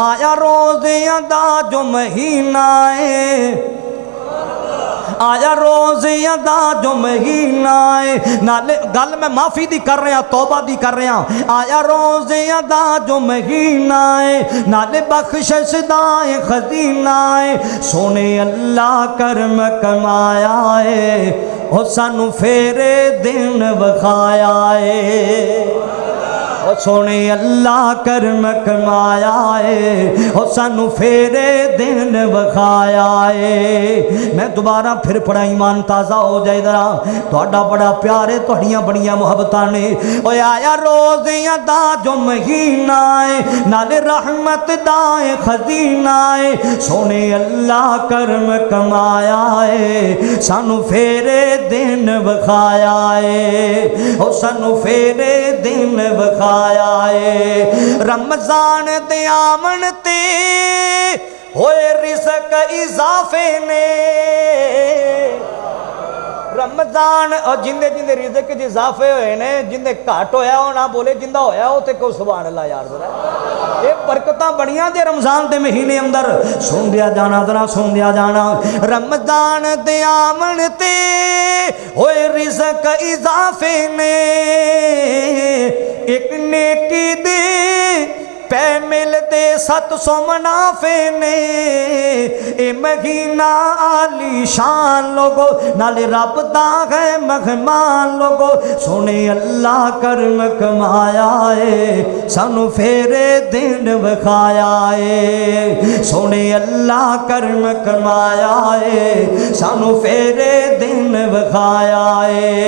आया रोज़ियां दा जो महीना है, आया रोज़ियां दा जो महीना है। नाले गल मैं माफ़ी दी कर रहा, तौबा दी कर रहा। आया रोज़ियां दा जो महीना है, नाले बख्शिश दा खजीना है। सोने अल्लाह करम कमाया है, और सानू फेरे दिन विखाया है। सोने अल्लाह करम कमाया है, और सानू फेरे दिन विखाया है। मैं दोबारा फिर पढ़ा, ईमान ताज़ा हो जाए जरा। थोड़ा बड़ा प्यार है, थोड़ियां बड़ियां मुहब्बतां ने। ओए आया रोज़ियां दा जो महीना है, नाले रहमत दा खजीना है। सोने अल्लाह करम कमाया है, सानू फेरे दिन विखाया है, और सानू फेरे दिन विखाया है। रमजान दे आमन ते होए रिज़्क इजाफे ने। रमजान और जिंदे जिंदे रिज़्क च इजाफे होए ने, जिंदे घट होया वो ना बोले, जिंदा होया वो ते को सुभान अल्लाह यार। जरा ये बरकतां बड़ियां जे रमजान दे महीने अंदर। सुन दिया जाना जरा, सुन दिया जाना। रमजान दे आमन ते होए रिज़्क इजाफे ने, एक नेकी दे पै मिलते 700 मुनाफे ने। ए महीना आली शान लोगो, नाले रब दा है मेहमान लोगो। सोने अल्लाह करम कमाया है, सानू फेरे दिन विखाया है। सोने अल्लाह करम कमाया है, सानू फेरे दिन विखाया है।